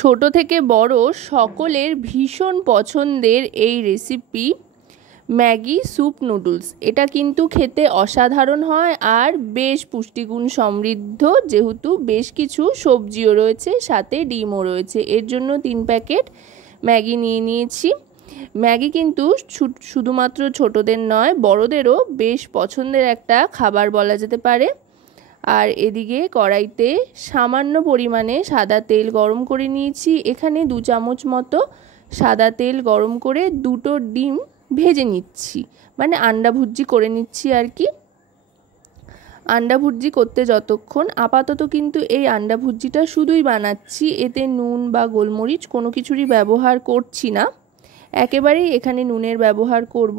ছোট থেকে বড় সকলের ভীষণ পছন্দের এই রেসিপি ম্যাগি স্যুপ নুডলস। এটা কিন্তু খেতে অসাধারণ হয় আর বেশ পুষ্টিগুণ সমৃদ্ধ, যেহেতু বেশ কিছু সবজিও রয়েছে, সাথে ডিমও রয়েছে। এর জন্য 3 প্যাকেট ম্যাগি নিয়ে নিয়েছি। ম্যাগি কিন্তু শুধুমাত্র ছোটদের নয়, বড়দেরও বেশ পছন্দের একটা খাবার বলা যেতে পারে। আর এদিকে কড়াইতে সামান্য পরিমাণে সাদা তেল গরম করে নিয়েছি। এখানে 2 চামচ মতো সাদা তেল গরম করে 2টো ডিম ভেজে নিচ্ছি, মানে আন্ডা ভুর্জি করে নিচ্ছি আর কি। আন্ডা ভুর্জি করতে যতক্ষণ, আপাতত কিন্তু এই আন্ডা ভুর্জিটা শুধুই বানাচ্ছি, এতে নুন বা গোলমরিচ কোনো কিছুরই ব্যবহার করছি না, একেবারেই এখানে নুনের ব্যবহার করব।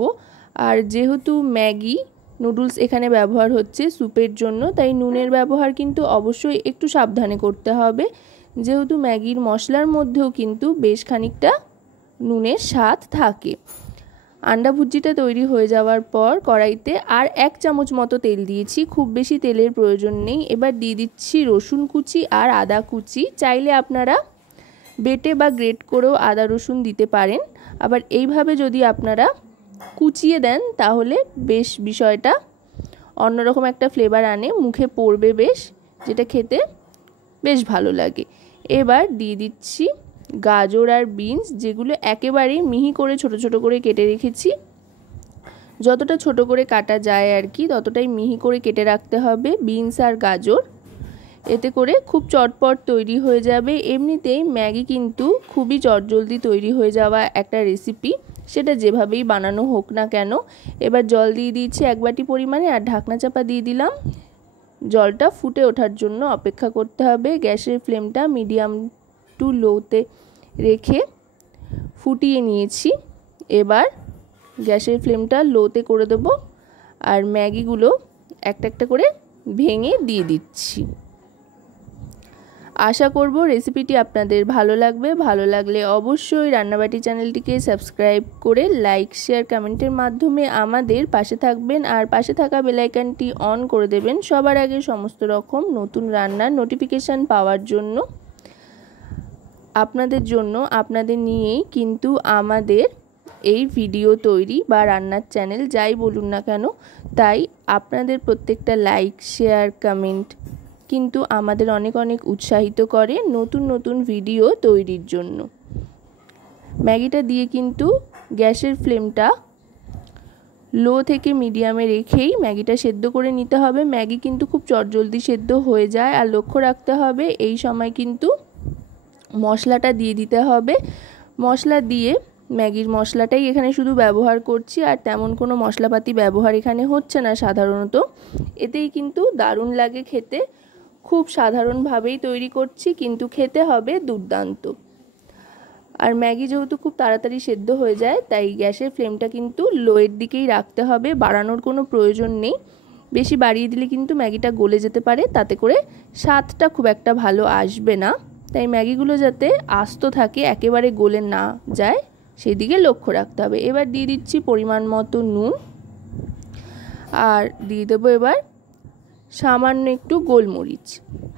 আর যেহেতু ম্যাগি নুডলস এখানে ব্যবহার হচ্ছে স্যুপের জন্য, তাই নুনের ব্যবহার কিন্তু অবশ্যই একটু সাবধানে করতে হবে, যেহেতু ম্যাগির মশলার মধ্যেও কিন্তু বেশ খানিকটা নুনের স্বাদ থাকে। আন্ডা ভুর্জিটা তৈরি হয়ে যাওয়ার পর কড়াইতে আর 1 চামচ মতো তেল দিয়েছি, খুব বেশি তেলের প্রয়োজন নেই। এবার দিয়ে দিচ্ছি রসুন কুচি আর আদা কুচি। চাইলে আপনারা বেটে বা গ্রেট করেও আদা রসুন দিতে পারেন, আবার এইভাবে যদি আপনারা কুচিয়ে দেন তাহলে বেশ বিষয়টা অন্যরকম একটা ফ্লেভার আনে, মুখে পড়বে বেশ, যেটা খেতে বেশ ভালো লাগে। এবার দিয়ে দিচ্ছি গাজর আর বিনস, যেগুলো একেবারেই মিহি করে ছোট ছোট করে কেটে রেখেছি। যতটা ছোট করে কাটা যায় আর কি, ততটাই মিহি করে কেটে রাখতে হবে বিনস আর গাজর। এতে করে খুব চটপট তৈরি হয়ে যাবে। এমনিতেই ম্যাগি কিন্তু খুবই চটজলদি তৈরি হয়ে যাওয়া একটা রেসিপি, সেটা যেভাবেই বানানো হোক না কেন। এবার জল দিয়ে দিয়েছি 1 বাটি পরিমাণে আর ঢাকনা চাপা দিয়ে দিলাম। জলটা ফুটে ওঠার জন্য অপেক্ষা করতে হবে। গ্যাসের ফ্লেমটা মিডিয়াম টু লোতে রেখে ফুটিয়ে নিয়েছি। এবার গ্যাসের ফ্লেমটা লোতে করে দেব আর ম্যাগিগুলো একটা একটা করে ভেঙে দিয়ে দিচ্ছি। আশা করব রেসিপিটি আপনাদের ভালো লাগবে। ভালো লাগলে অবশ্যই রান্নাবাটি চ্যানেলটিকে সাবস্ক্রাইব করে লাইক শেয়ার কমেন্টের মাধ্যমে আমাদের পাশে থাকবেন, আর পাশে থাকা বেল আইকনটি অন করে দেবেন সবার আগে সমস্ত রকম নতুন রান্নার নোটিফিকেশান পাওয়ার জন্য। আপনাদের জন্য, আপনাদের নিয়েই কিন্তু আমাদের এই ভিডিও তৈরি বা রান্নার চ্যানেল যাই বলুন না কেন, তাই আপনাদের প্রত্যেকটা লাইক শেয়ার কমেন্ট কিন্তু আমাদের অনেক অনেক উৎসাহিত করে নতুন নতুন ভিডিও তৈরির জন্য। ম্যাগিটা দিয়ে কিন্তু গ্যাসের ফ্লেমটা লো থেকে মিডিয়ামে রেখেই ম্যাগিটা সেদ্ধ করে নিতে হবে। ম্যাগি কিন্তু খুব চটজলদি সেদ্ধ হয়ে যায়, আর লক্ষ্য রাখতে হবে এই সময় কিন্তু মশলাটা দিয়ে দিতে হবে। মশলা দিয়ে, ম্যাগির মশলাটাই এখানে শুধু ব্যবহার করছি, আর তেমন কোনো মশলাপাতি ব্যবহার এখানে হচ্ছে না সাধারণত। এতেই কিন্তু দারুণ লাগে খেতে। খুব সাধারণভাবেই তৈরি করছি, কিন্তু খেতে হবে দুর্দান্ত। আর ম্যাগি যেহেতু খুব তাড়াতাড়ি সেদ্ধ হয়ে যায়, তাই গ্যাসের ফ্লেমটা কিন্তু লোয়ের দিকেই রাখতে হবে, বাড়ানোর কোনো প্রয়োজন নেই। বেশি বাড়িয়ে দিলে কিন্তু ম্যাগিটা গলে যেতে পারে, তাতে করে স্বাদটা খুব একটা ভালো আসবে না। তাই ম্যাগিগুলো যাতে আস্ত থাকে, একেবারে গলে না যায়, সেই দিকে লক্ষ্য রাখতে হবে। এবার দিয়ে দিচ্ছি পরিমাণ মতো নুন, আর দিয়ে দেবো এবার সামান্য একটু গোলমরিচ,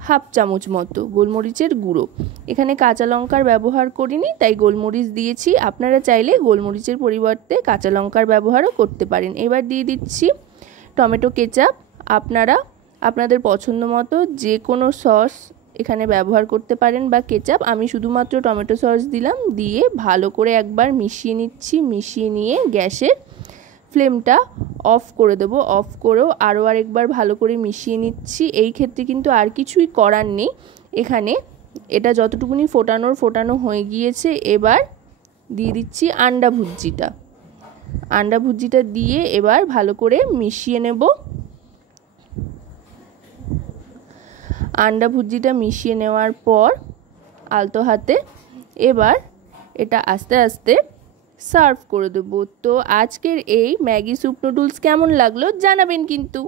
1/2 চামচ মতো গোলমরিচের গুঁড়ো। এখানে কাঁচা লঙ্কার ব্যবহার করিনি, তাই গোলমরিচ দিয়েছি। আপনারা চাইলে গোলমরিচের পরিবর্তে কাঁচা লঙ্কার ব্যবহারও করতে পারেন। এবার দিয়ে দিচ্ছি টমেটো কেচাপ। আপনারা আপনাদের পছন্দ মতো যে কোনো সস এখানে ব্যবহার করতে পারেন বা কেচাপ। আমি শুধুমাত্র টমেটো সস দিলাম, দিয়ে ভালো করে একবার মিশিয়ে নিচ্ছি। মিশিয়ে নিয়ে গ্যাসের ফ্লেমটা অফ করে দেবো। অফ করেও আরও আরেকবার ভালো করে মিশিয়ে নিচ্ছি। এই ক্ষেত্রে কিন্তু আর কিছুই করার নেই, এখানে এটা যতটুকুনি ফোটানো হয়ে গিয়েছে। এবার দিয়ে দিচ্ছি আন্ডা ভুর্জিটা। আন্ডা ভুর্জিটা দিয়ে এবার ভালো করে মিশিয়ে নেব। আন্ডা ভুর্জিটা মিশিয়ে নেওয়ার পর আলতো হাতে এবার এটা আস্তে আস্তে সার্ভ করে দেবো। তো আজকের এই ম্যাগি স্যুপ নুডলস কেমন লাগলো জানাবেন কিন্তু।